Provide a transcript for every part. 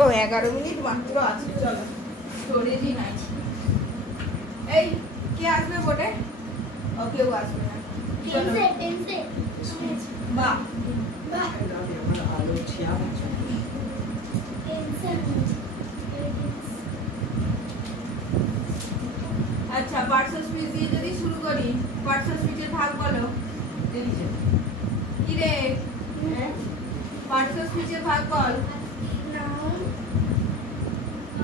ও 11 minute মাত্র আছে, চলো স্টোরেজই নাই। এই কে আসবে বোর্ডে? ও কেউ আসবে না, চলো। বাহ বাহ, আচ্ছা পার্টস অফ স্পিচ দিয়ে যদি শুরু করি, পার্টস অফ স্পিচের ভাগ বলো। কি রে, পার্টস অফ স্পিচের ভাগ বল। নাউন,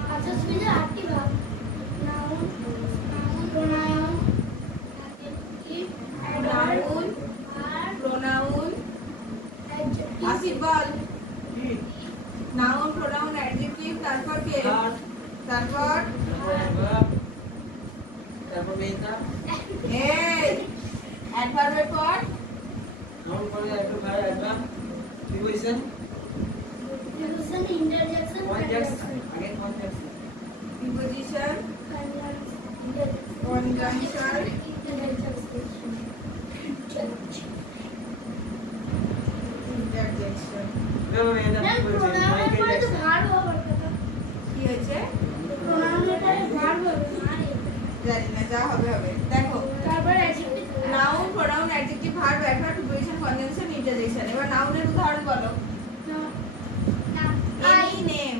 পার্টস অফ স্পিচের 8টি ভাগ। Noun, pronoun, adjective, noun, pronoun, Asif বল। নাউন, প্রোনাউন, অ্যাডজেক্টিভ, তারপর কে? তারপর মেয়েটা এই অ্যাডভার্বের পর নাউন পরে adverb preposition preposition, interjection, conjunction, আগে কনজাংশন, প্রিপোজিশন, কনজাংশন, ইন্টারজেকশন। প্রোনাউনের পরে তো ভার্ব হবে। কি হয়েছে? প্রোনাউনের পরে ভার্ব হবে, মানে জানি না, যা হবে হবে। দেখো, তারপর adjective, noun, pronoun, adjective, verb, adverb, preposition, conjunction, interjection. এবার নাউনের উদাহরণ বলো। এনি নেম,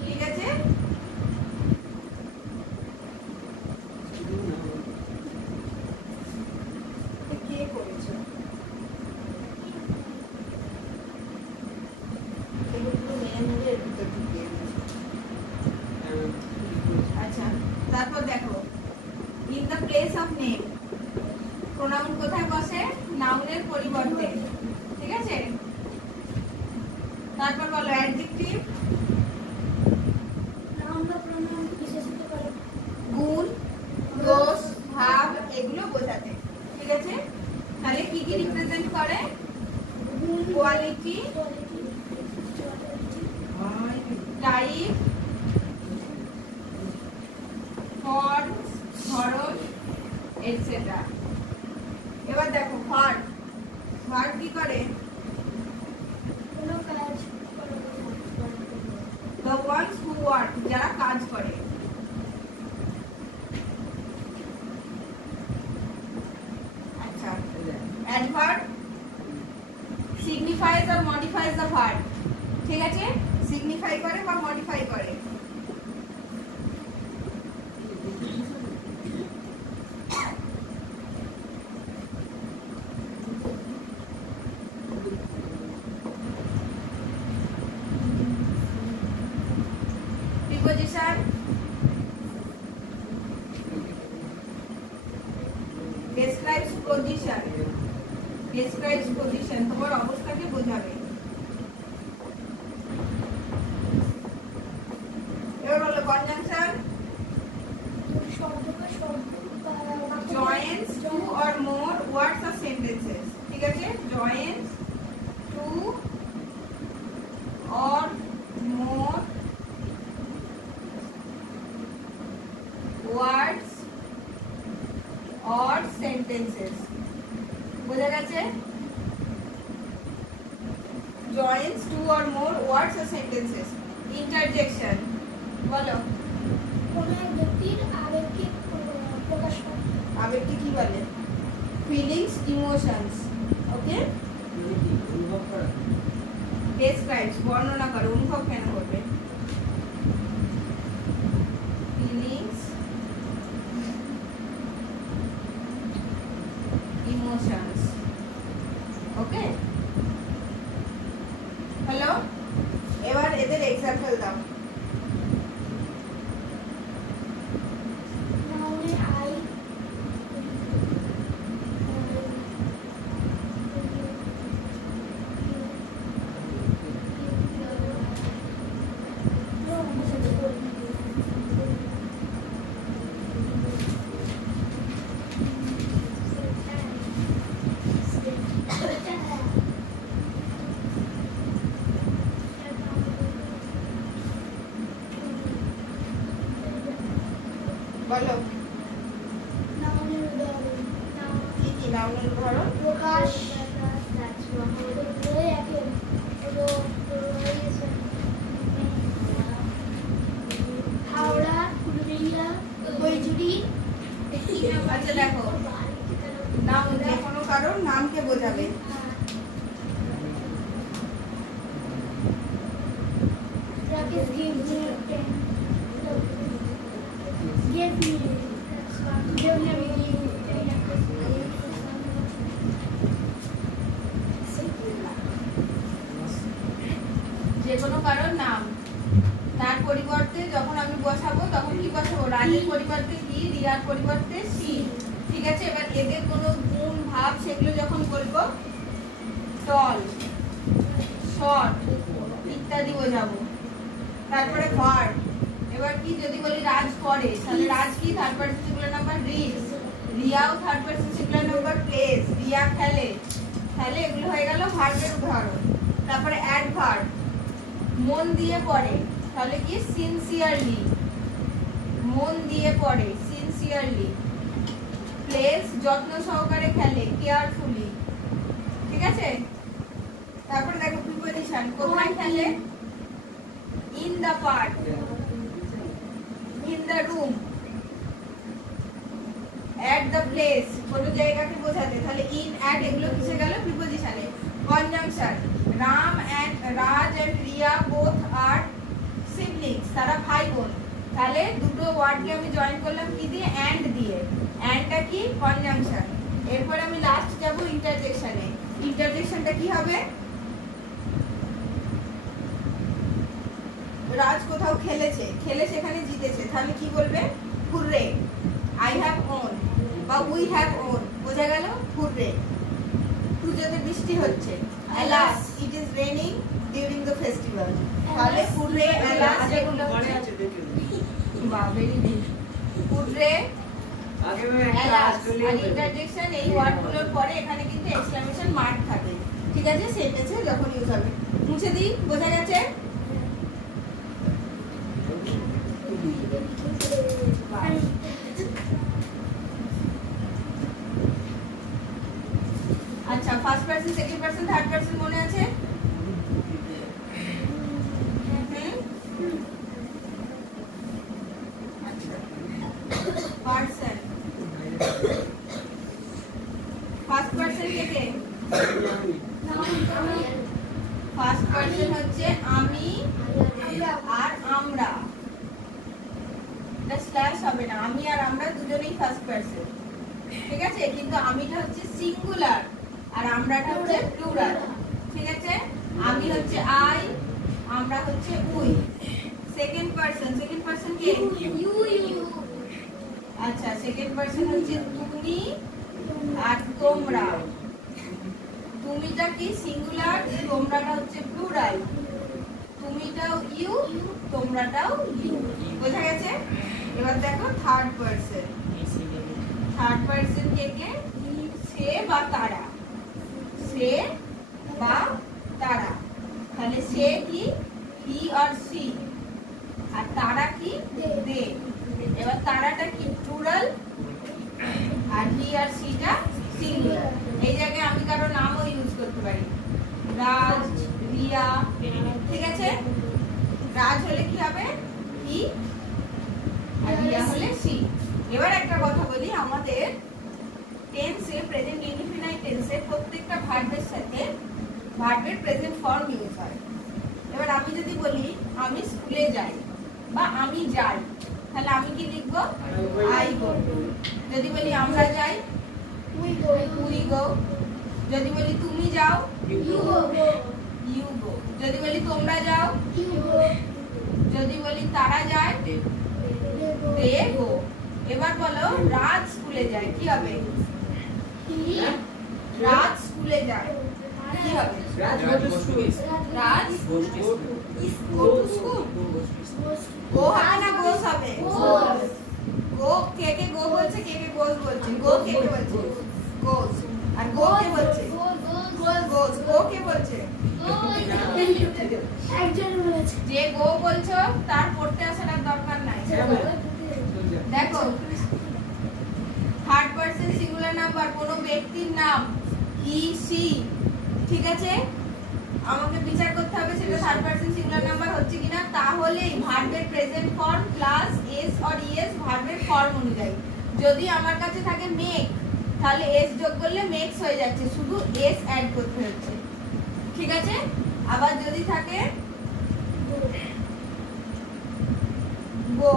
ঠিক আছে? কে করেছো? এগুলো পুরো মেনে নিয়ে এর ভিতর ঢুকিয়ে দিয়েছে। আচ্ছা, তারপর দেখো, in the place of name, pronoun কোথায় বসে? নাউনের পরিবর্তে, ঠিক আছে? তারপর বলো অ্যাডজেক্টিভ, নাউন বা প্রোনাউন বিশেষিত করে গুণ, দোষ, ভাব এগুলো বোঝাতে, ঠিক আছে? তাহলে কি কি রিপ্রেজেন্ট করে? গুণ, কোয়ালিটি, কোয়ালিটি, টাইপ, ফর্ম, ধরন, এটসেট্রা। এবার দেখো ভার্ব, ভার্ব কি করে? কোনো কাজ করে। দ্য ওয়ান্স হু ওয়ার্ক, যারা কাজ করে। আচ্ছা, adverb signifies or modifies the verb, ঠিক আছে? সিগনিফাই করে বা মডিফাই করে। Preposition, describes position, describes position তোমার অবস্থাকে বোঝাবে। এবার বলো কনজাংশন, শব্দকে শব্দ বা বাক্য joints to or more words or sentences, ঠিক আছে? Joints to or more words or sentences, বোঝা গেছে? Joints to or more words or sentences. Interjection বলো। কোনো এক ব্যক্তির আবেগকে প্রকাশ করে। আবেগকে কি বলে? ফিলিংস, ইমোশনস, ওকে? অনুভব করা, ডেসক্রাইবস বর্ণনা করো, অনুভব কেন করবে? ফিলিংস, ইমোশনস, ওকে? হ্যালো, এবার এদের এক্সাম্পল দাও। নাউনে আই, বলো নাউনের উদাহরণ, কি কি নাউনের উদাহরণ? প্রকাশ, আচ্ছা দেখো, নাম যে কোনো কারোর নামকে বোঝাবে। Rakesh give me a pen. Give me. Give me. যে কোনো কারোর নাম, তার পরিবর্তে যখন আমি বসাবো তখন কি বসাবো? রাজের পরিবর্তে হি, রিয়ার পরিবর্তে সি। ঠিক আছে, এবার এদের কোনো গুণ ভাব সেগুলো যখন বলবো টল, শর্ট ইত্যাদি বোঝাবো। তারপরে ভার্ব, এবার কি যদি বলি রাজ পড়ে, তাহলে রাজ কি? Third person singular number reads. রিয়াও third person singular number plays. Riya খেলে, তাহলে এগুলো হয়ে গেল ভার্বের উদাহরণ। তারপরে অ্যাডভার্ব, মন দিয়ে পড়ে, তাহলে কি? সিনসিয়ারলি, মন দিয়ে পড়ে সিনসিয়ারলি। প্লেস, যত্ন সহকারে খেলে, কেয়ারফুলি। ঠিক আছে, তারপরে দেখো প্রিপজিশন, কোথায় খেলে? In the park, in the room, at the place, কোন জায়গাকে বোঝাতে, তাহলে ইন, এট এগুলো কিসে গেল? প্রিপজিশনে। Conjunction, Ram and Raj and Riya both are siblings, তারা ভাই বোন। তাহলে দুটো ওয়ার্ডকে আমি জয়েন করলাম কি দিয়ে? এন্ড দিয়ে। এন্ডটা কি? কনজাংশন। এরপর আমি লাস্ট যাব ইন্টারজেকশনে। ইন্টারজেকশনটা কি হবে? রাজ কোথাও খেলেছে, খেলে সেখানে জিতেছে, তাহলে কি বলবে? হুররে, আই হ্যাভ ওন বা উই হ্যাভ ওন, বোঝা গেল? হুররে। পুজোতে বৃষ্টি হচ্ছে, alas it is raining during the festival, তাহলে হুররে, alas এগুলো মনে আছে দেখে বাহ, ভেরি গুড। হুররে, আগে আমি একটা alas চলে আর যাবে ইন্টারজেকশন এই ওয়ার্ডগুলোর পরে এখানে কিন্তু এক্সক্লামেশন মার্ক থাকে। ঠিক আছে, সেন্টেন্সে যখন ইউজ হবে। মুছে দিই, বোঝা গেছে? আচ্ছা, first person, second person, third person মনে আছে? পারসন, ফার্স্ট পারসন কে কে? ফার্স্ট পারসন হচ্ছে আমি আর আমরা, এটা স্ল্যাশ হবে না, আমি আর আমরা দুজনেই ফার্স্ট পারসন। ঠিক আছে, কিন্তু আমিটা হচ্ছে সিঙ্গুলার আর আমরাটা হচ্ছে প্লুরাল। ঠিক আছে, আমি হচ্ছে আই, আমরা হচ্ছে we. Second person, second person কে? You. আচ্ছা, সেকেন্ড পারসন হচ্ছে তুমি আর তোমরা। তুমিটা কি? সিঙ্গুলার, তোমরাটা হচ্ছে প্লুরাল। তুমিটাও ইউ, তোমরাটাও ইউ। বোঝা গেছে? এবার দেখো থার্ড পারসন। থার্ড পারসন কে কে? সে বা তারা, সে বা তারা। তাহলে সে কি? হি আর সি, আর তারা কি? দে। এবার তারাটা কি? প্লুরাল, আর হি আর সিটা সিঙ্গুলার। এই জায়গায় আমি কারো নামও ইউজ করতে পারি, রাজ, রিয়া। ঠিক আছে, রাজ হলে কি হবে? হি, আর রিয়া হলে সি। এবার একটা কথা বলি, আমাদের টেন্সে, প্রেজেন্ট ইনডিফিনাইট টেন্সে প্রত্যেকটা ভার্বের সাথে ভার্বের প্রেজেন্ট ফর্ম ইউজ হয়। এবার আমি যদি বলি আমি স্কুলে যাই বা আমি যাই, তাহলে আমি কি লিখবো? I go. যদি বলি আমরা যাই, We go. We go. যদি বলি তুমি যাও, You go. You go. যদি বলি তোমরা যাও, You go. যদি বলি তারা যায়, They go. দে গো। এবার বলো রাজ স্কুলে যায়, কি হবে? He. রাজ স্কুলে যায়, কি হবে? রাজ go to school Raj go to school। গো হবে না গোস হবে? Goes. গো কে কে গো বলছে, কে কে গোস বলছে? গো কে কে বলছে? গোস। আর গো কে বলছে? গোস। গো কে বলছে? একজন বলেছে যে গো বলছো তার পড়তে আসার আর দরকার নাই। দেখো, থার্ড পারসন সিঙ্গুলার নাম্বার, কোনো ব্যক্তির নাম, হি, সি। ঠিক আছে, আমাকে বিচার করতে হবে সেটা থার্ড পারসন সিঙ্গুলার নাম্বার হচ্ছে কিনা। তাহলেই ভার্বের present form plus S or ES ভার্বের ফর্ম অনুযায়ী। যদি আমার কাছে থাকে মেক, তাহলে এস যোগ করলে মেক্স হয়ে যাচ্ছে, শুধু এস অ্যাড করতে হচ্ছে। ঠিক আছে? আবার যদি থাকে গো,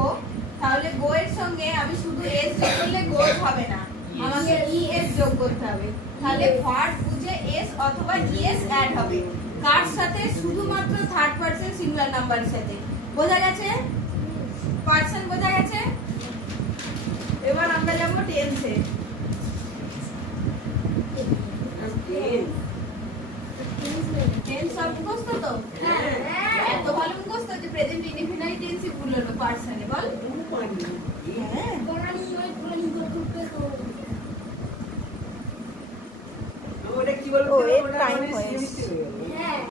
তাহলে গো এর সঙ্গে আমি শুধু এস যোগ করলে গোজ হবে না, আমাকে ইএস যোগ করতে হবে। তাহলে ভার্ব বুঝে এস অথবা ইএস অ্যাড হবে। কার সাথে? শুধুমাত্র থার্ড পারসন সিঙ্গুলার নাম্বারের সাথে। বোঝা গেছে? পারসন বোঝা গেছে? এবার আমরা যাব টেন্সে। টেন্স সব মুখস্থ তো? হ্যাঁ। এত ভালো মুখস্থ যে প্রেজেন্ট ইনডিফিনাইট টেন্সই ভুল হলো পারসনে। বল